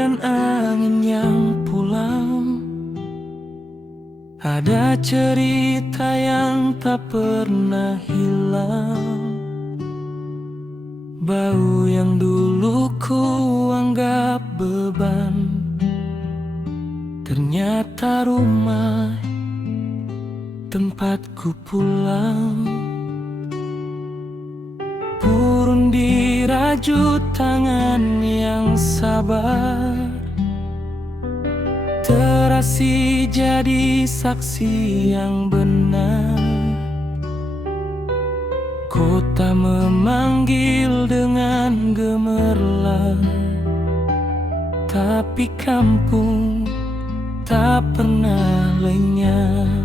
dan angin yang pulang. Ada cerita yang tak pernah hilang. Bau yang dulu ku anggap beban, ternyata rumah tempatku pulang. Purun dirajut tangan yang sabar, terasi jadi saksi yang benar. Kota memanggil dengan gemerlap, tapi kampung tak pernah lenyap.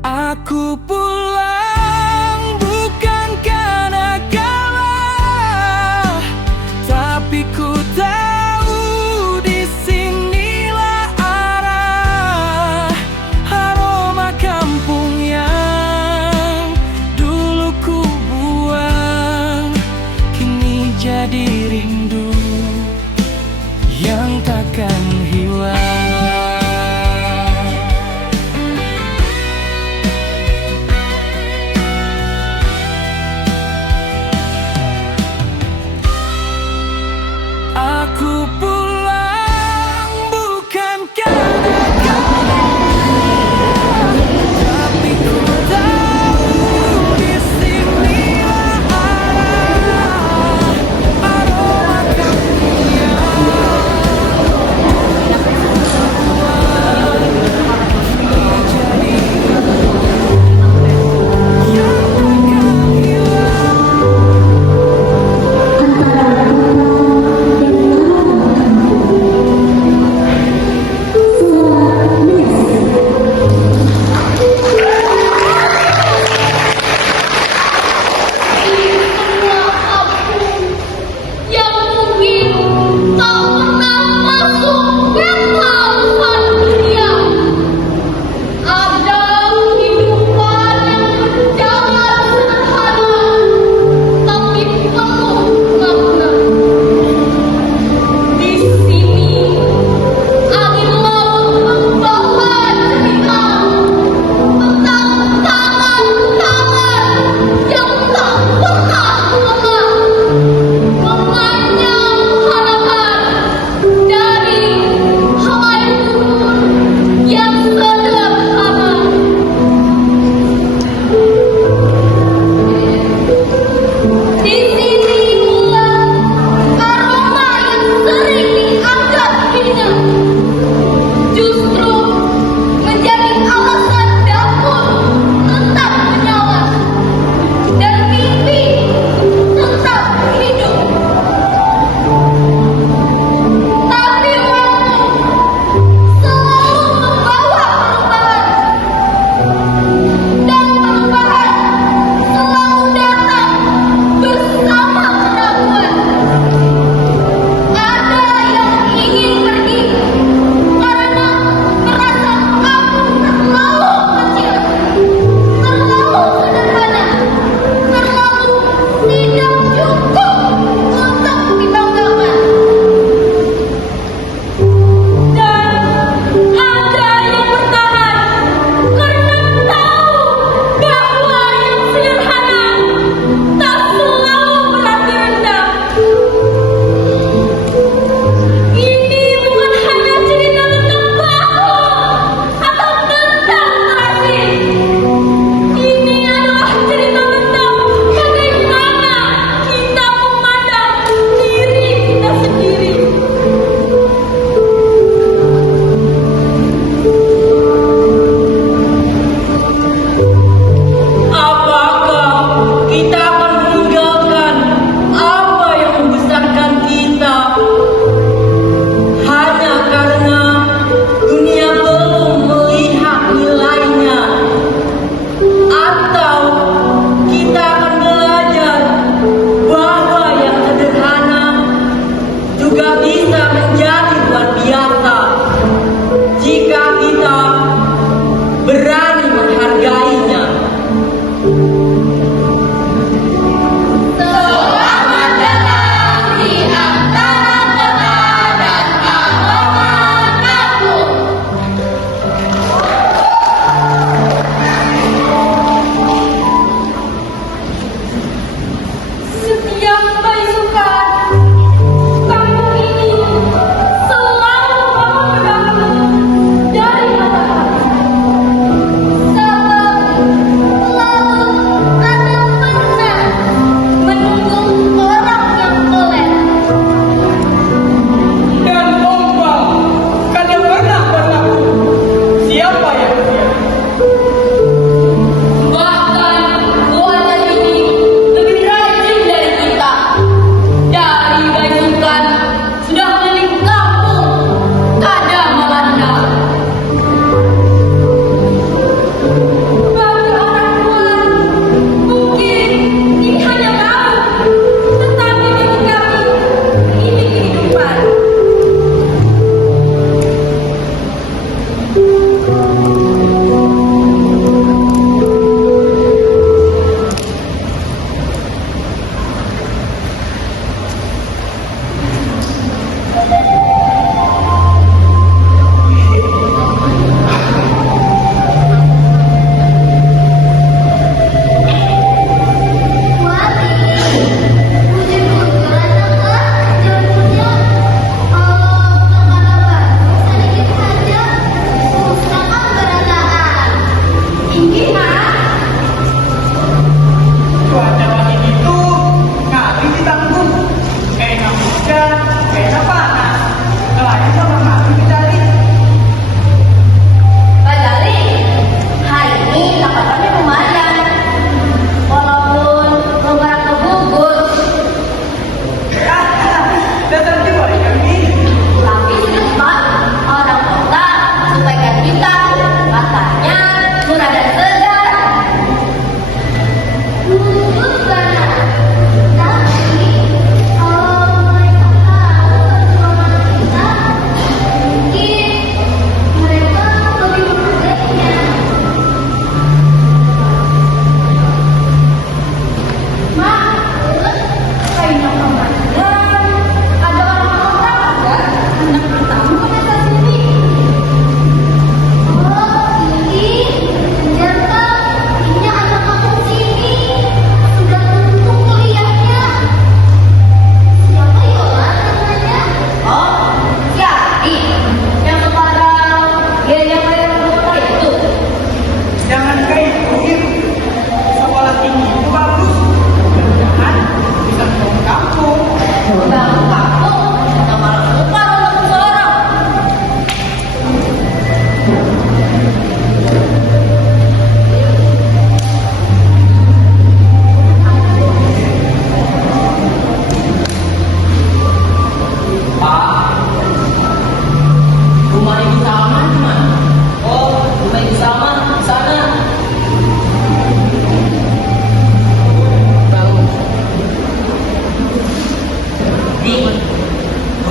Aku pulang bukan karena kalah, tapi ku tahu disinilah arah. Aroma kampung yang dulu ku buang, kini jadi rindu yang takkan hilang. Aku pulang bukan karena kalah, tapi ku tahu disinilah arah. Aroma kampung yang jadi yang takkan hilang. Selamat datang di antara kota dan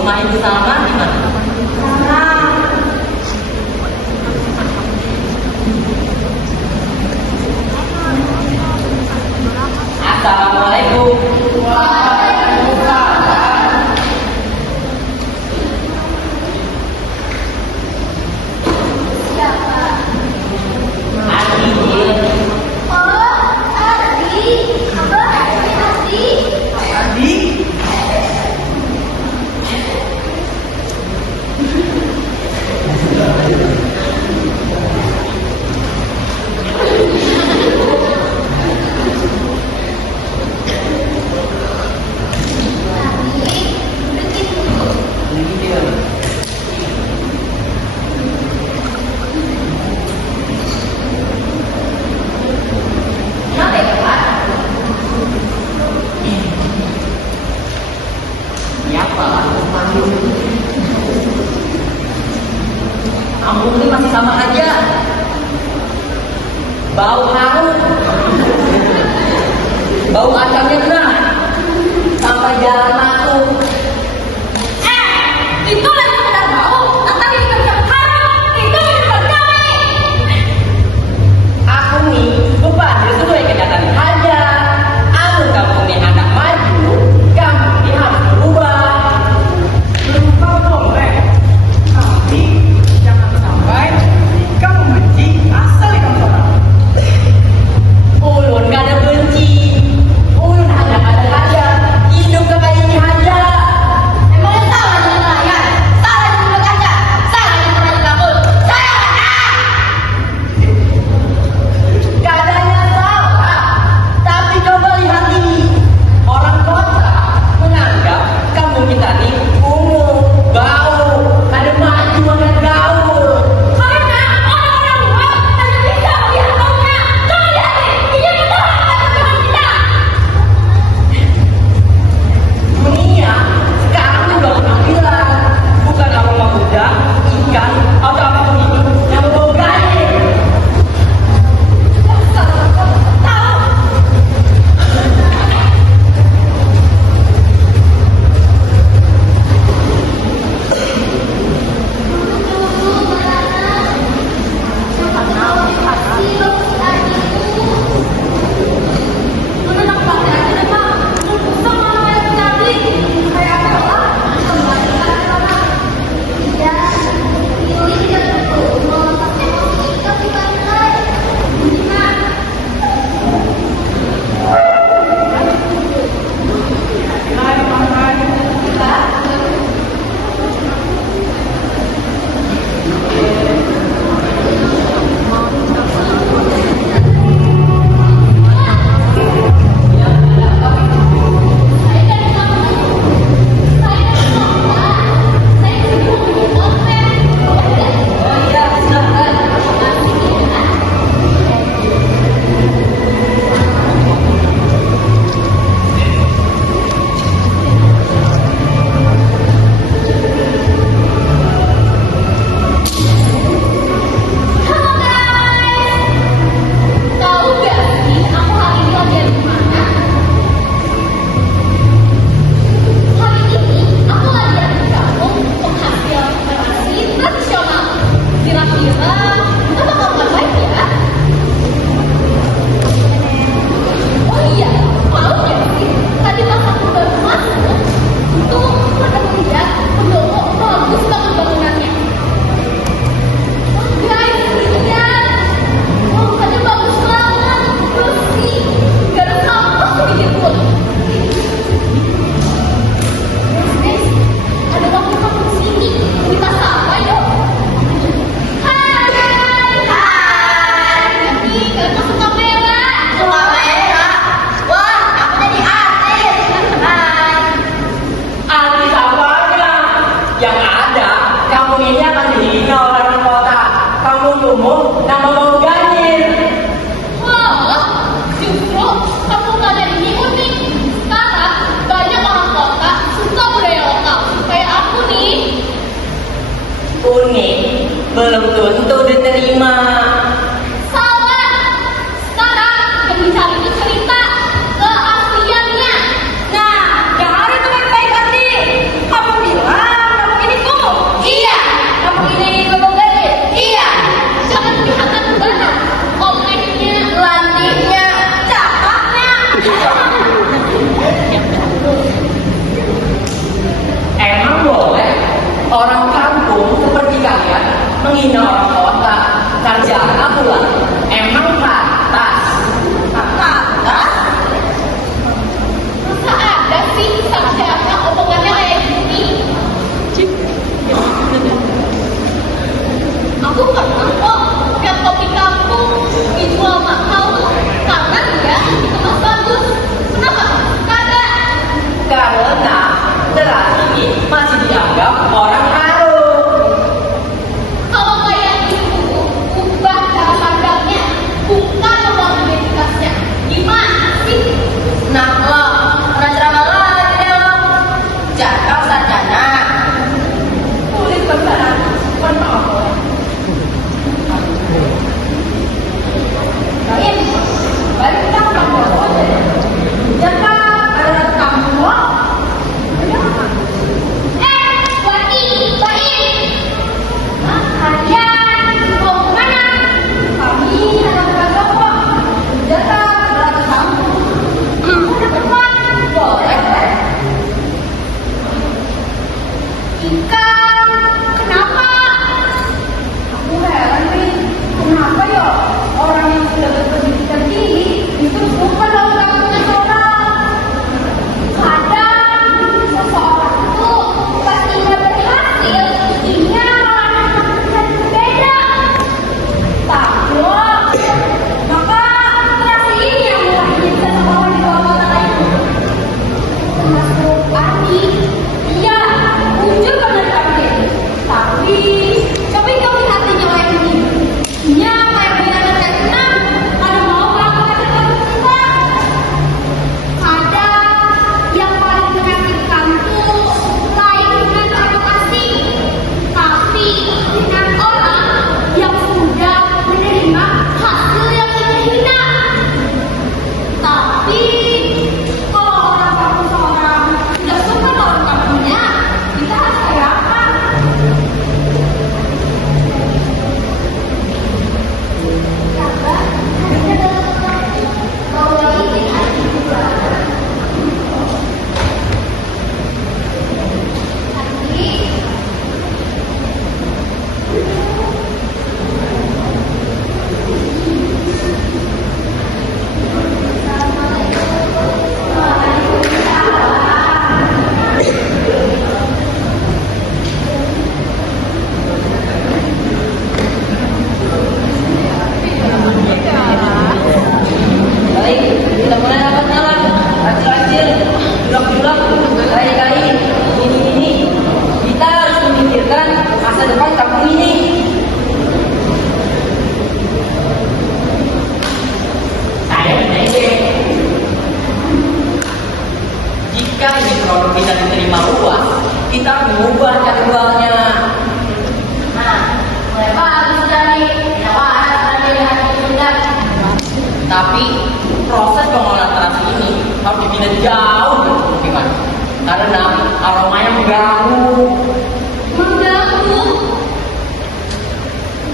Rumah Ibu Salma di mana? Sana. Assalamualaikum. Siapa? Adi. Oh, Ardi. Apa? Ardi. Adi. Kenapa ya, Pak? Siapa? Kampung ini masih sama aja. Bau harum. Bau acarnya kena. Sampai jalan masuk. Itu lagi sekedar bau. Tadi kerja haram. Itu yang berkami. Aku nih beban sesuai kenyataan aja. Aku kamu nih anak maju, kamu ini harus berubah. Berubah boleh, tapi jangan sampai kamu benci asal kamu orang. Ulun gak ada benci. Ulun hanya ada aja. Hidup kayak ini aja. Emangnya salah jadi nelayan? Salah jadi bekerja? Salah jadi petani gabul? Saya mana? Keadaannya salah. Tapi coba lihat ini. Orang kota menganggap kampung kita nih kumuh, bau, ada maju, ada gaul. Karena orang-orang luar hanya bisa melihat baunya. Kau lihat nih, ini betul teman kita. Dunia sekarang udah orang bilang bukan aroma udang, ikan, atau apapun itu yang berbau gaye. Tahu? Tahu gak sih aku hari ini lagi ada di mana? Hari ini aku lagi ada di kampung penghasil berasi tradisional. Kira-kira kita bakal ngapain ya? Oh iya, tahu gak sih? Tadi pas aku baru masuk, tuh ada lihat pendopo bagus banget bangunannya. Guys, lihat! Bangunannya bagus banget, bersih, gak ada sampah sedikit pun. Guys, ada kampung-kampung sini, kita sapa yuk. Hai! Hai! Nih, kalian masuk kamera. Kamera? Wah, aku jadi artis. Hai! Artis apanya? Yang ada, kampung ini akan dihina oleh orang kota. Kampung kumuh, nama bau ganjil. Wah, justru kampung kalian ini unik. Sekarang banyak orang kota suka budaya lokal. Kayak aku nih. Unik, belum tentu diterima. Salah. Sekarang yang dicari itu cerita keasliannya. Nah, yang hari itu baik-baik hati. Kamu bilang Orang kampung seperti kalian menghina orang kota. Kerjaan aku lah. Emang pantas. Pantas? Masa ada sih sarjana omongannya kayak gini? Aku pernah kok lihat kopi kampung dijual mahal karena dia dikemas bagus. Kenapa? Kagak. Karena beras ini masih dianggap orang harum. Kalau kayak gitu, ubah cara pandangnya, bukan uang identitasnya. Gimana sih? Nah, lo pernah ceramah lagi dong. Cakap sarjana. Tulis besaran. Pernah. Baik, balik kita ke kampung. Jaka ada kamu. Baik. Kalian mau kemana? Kami ada keluarga kok. Jaka ada kamu. Ada teman. Boleh. Ikan, kenapa? Aku heran nih. Kenapa ya orang yang sudah berpendidikan tinggi itu suka dong kampungnya orang. Kadang seseorang itu pasti nggak berhasil, dia malah akan berbeda. Tapi loh, maka kreasi ini yang mulai jadi seseorang di bawah kota itu. Termasuk Adi, dia muncul karena kaget. Tapi kami hatinya kayak ini. Dia kayak binatang tak tenang, ada mau banget kita. Ada yang paling menyakitkan tuh lain dengan orang asing, tapi dengan orang yang sudah menerima hasil yang kita hina. Tapi kalau orang kampung seorang tidak suka dengan orang kampungnya, kita harus kayak apa? Sabar, hanya dalam sesuatu bahwa ini harus dijual. Baik, kita mulai dapat jalan. Kecil-kecil, julak-julak, kali-kali, ini. Kita harus memikirkan masa depan kampung ini. Jika ini produk kita diterima luas, kita mengubah jadwalnya. Nah, mulai bagus dari penawaran dari hati sudah. Tapi proses pengolahan terasi ini harus dipindah jauh dari pemukiman karena aromanya mengganggu.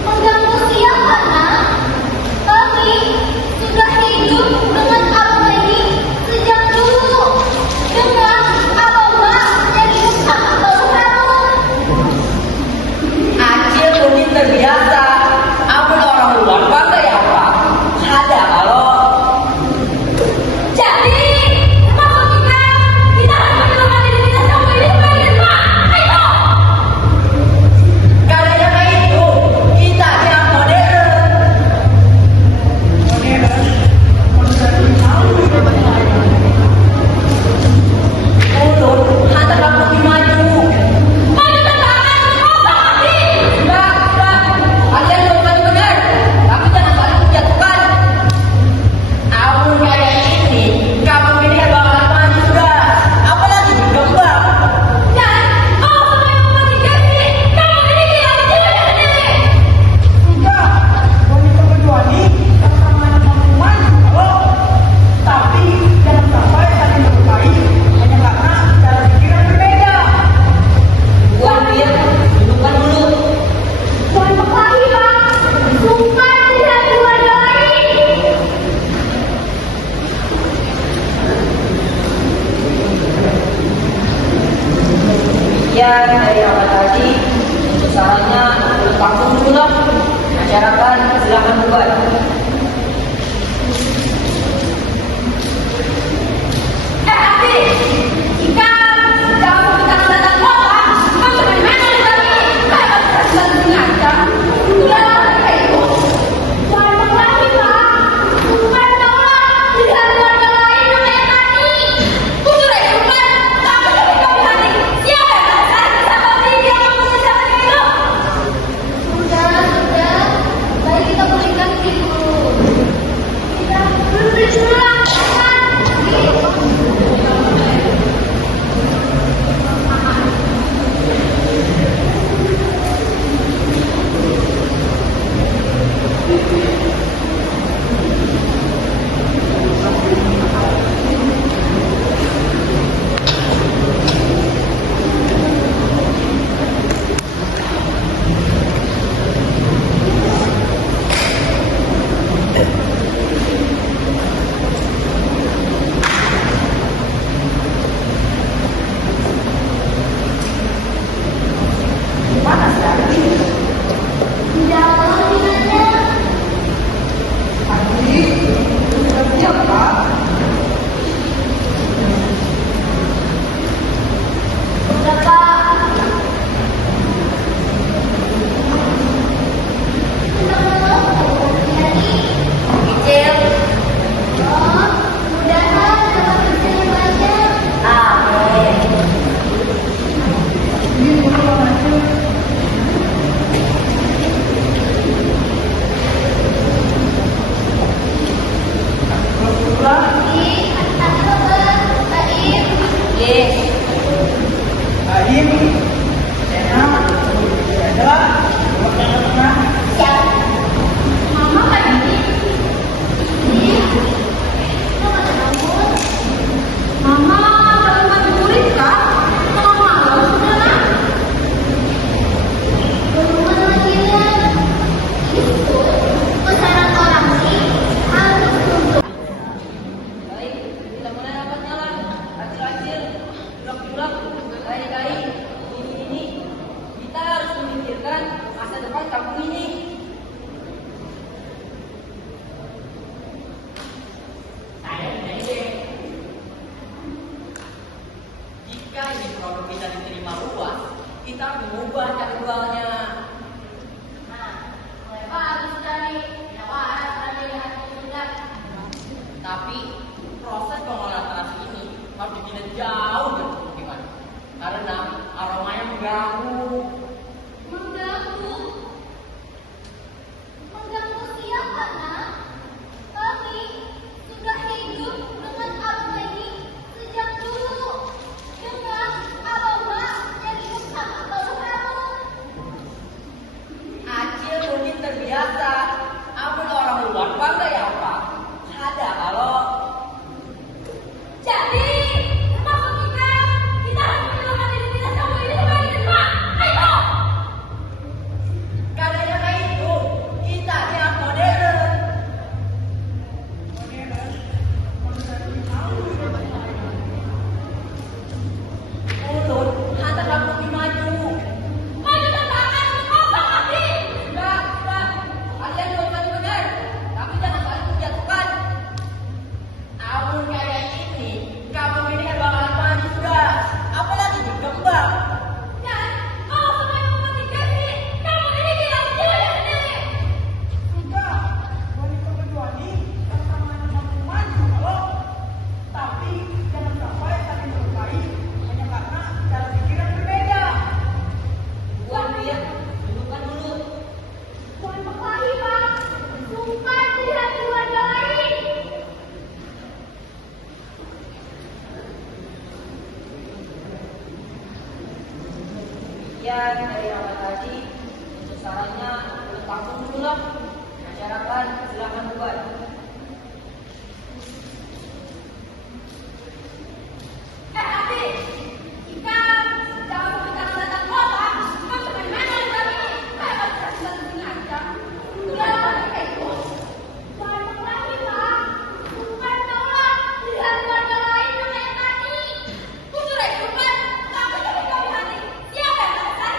Mengganggu siapa, nak? Kami sudah hidup dengan aroma ini sejak dulu. Dengan aroma dari hutan bau harum. Acil mungkin terbiasa. Ampun orang luar pakai apa? Ada kalau Jadi, maksud kita harus menentukan diri kita sampai di tempat ini, Pak. Ayo! kadang kayak itu kita yang modern. Mulut hantar kamu maju. Maju ke sana, mau lagi! Mbak, Ahmad Haji, untuk sarannya tampung dulu lah. Masyarakat silakan bubar. Tapi jika kamu kita datang kota, kamu bagaimana lagi? Kayak berhasil sengaja. Sudahlah mereka itu. Jangan lagi pak. Bukan tolong. Lihat warga lain namanya tadi. Jujur aja bukan. Tapi lebih kami hati. Siapa yang dasar sama diri yang kamu sedang itu? Sudah. Baik kita berikan dulu. Kita belum berjuang. Tapi proses pengolahan tanah ini harus dibikin jauh dari pemukiman karena aromanya mengganggu. Mengganggu siapa nak? Kami sudah hidup dengan aroma ini sejak dulu. Dengan aroma yang hidup sama bau kamu. Acil mungkin terbiasa, amun orang luar bangga ya Pak. Ada kalau Jadi maksud kita harus menyelamatkan diri kita sama ini sebagai Pak. Ayo. kadang kayak itu kita yang modern. Mulut hantar kamu maju. Maju tangan kosong hati. Enggak. Kalian juga maju benar. Tapi jangan saling menjatuhkan. Amun kayak ini, kamu ini kan bakalan maju sudah. Apalagi berkembang. Dan kalau semua yang memitigasi, kamu ini tidak menjadi sendiri. Enggak. Wanita berdua ini sama-sama maju kalau tapi jangan sampai saling melukai hanya karena cara pikiran berbeda. Buat dia, dudukkan dulu. Bukan berkelahi, Pak. Sumpah tidak keluarga lain. Demikian dari Ahmad Haji, untuk sarannya tampung dulu lah. Masyarakat silakan bubar. Tapi jika kamu kita datang kota, kamu bagaimana lagi? Kayak berhasil sengaja. Sudahlah mereka itu. Jangan berkelahi, Pak. Bukan tolong. Lihat warga lain namanya tadi. Jujur aja bukan. Tapi lebih kami hati. Siapa yang dasar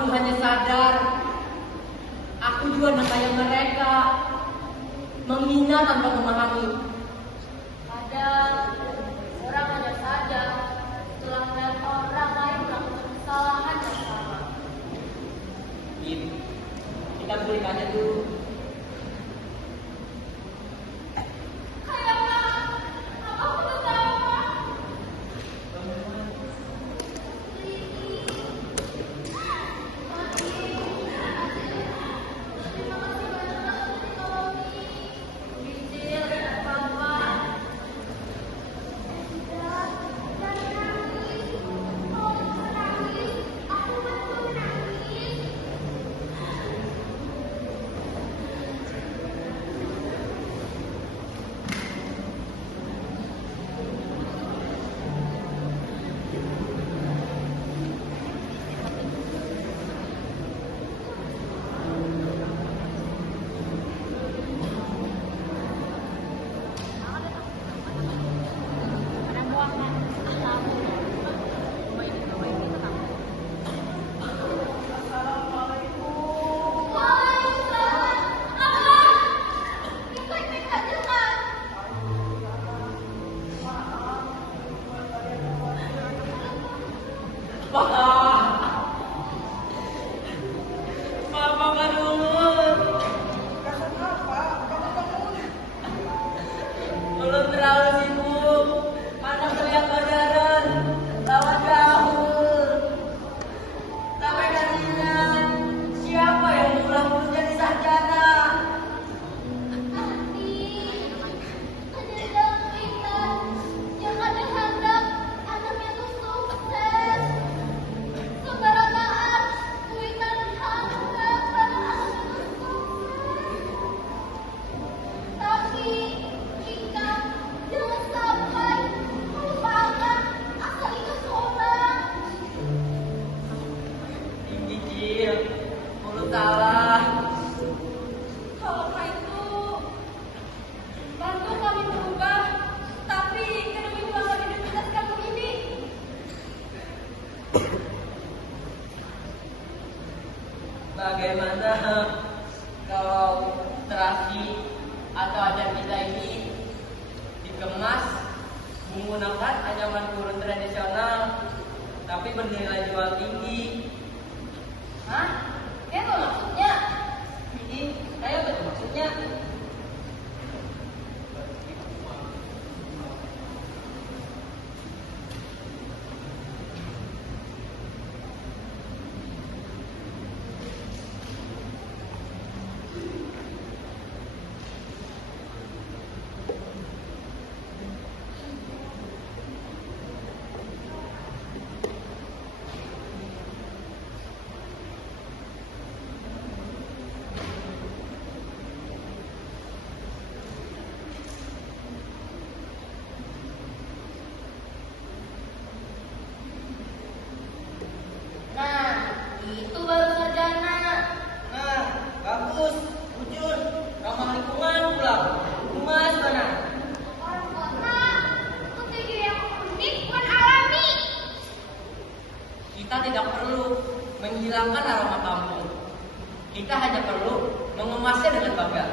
Aku hanya sadar, aku juga anak kayak mereka, menghina tanpa memahami. Kadang orang hanya saja setelah melihat orang lain melakukan kesalahan yang sama. Kita balik aja dulu. Belum terlalu sibuk, mana teriak modern, lawan jauh. Sampai nantinya, siapa yang pulang dulu jadi sarjana? Mulut salah. Kalau itu bantu kami berubah, tapi demi bangga identitas kamu ini. Bagaimana kalau terasi atau ajar kita ini dikemas menggunakan anyaman kurun tradisional tapi bernilai jual tinggi? Hah? Itu maksudnya? Ini saya betul maksudnya. Nah, itu baru sarjana. Nah, bagus, jujur, ramah lingkungan pula. Emas mana? Orang kota, berpikir yang unik bukan alami. Kita tidak perlu menghilangkan aroma kampung. Kita hanya perlu mengemasnya dengan bangga.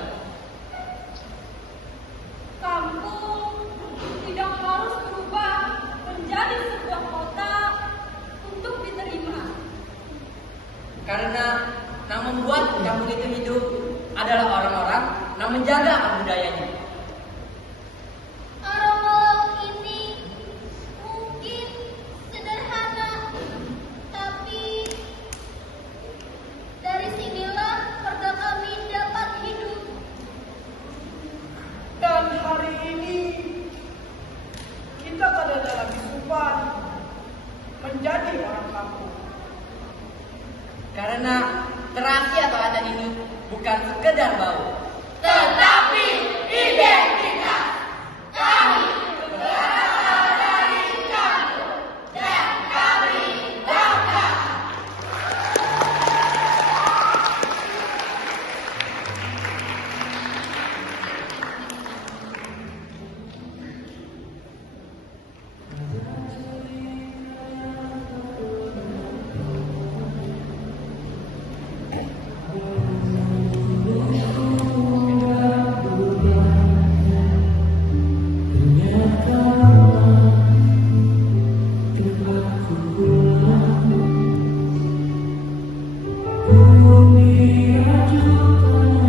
Kampung tidak harus berubah menjadi sebuah kota untuk diterima. Karena yang membuat kampung itu hidup adalah orang-orang yang menjaga akan budayanya. Aroma laut ini mungkin sederhana, tapi dari sinilah warga kami dapat hidup. Dan hari ini kita pada dalam kehidupan menjadi orang kampung. Karena terasi atau adat ini bukan sekedar bau, Tetapi identitas kami Bumi ajukan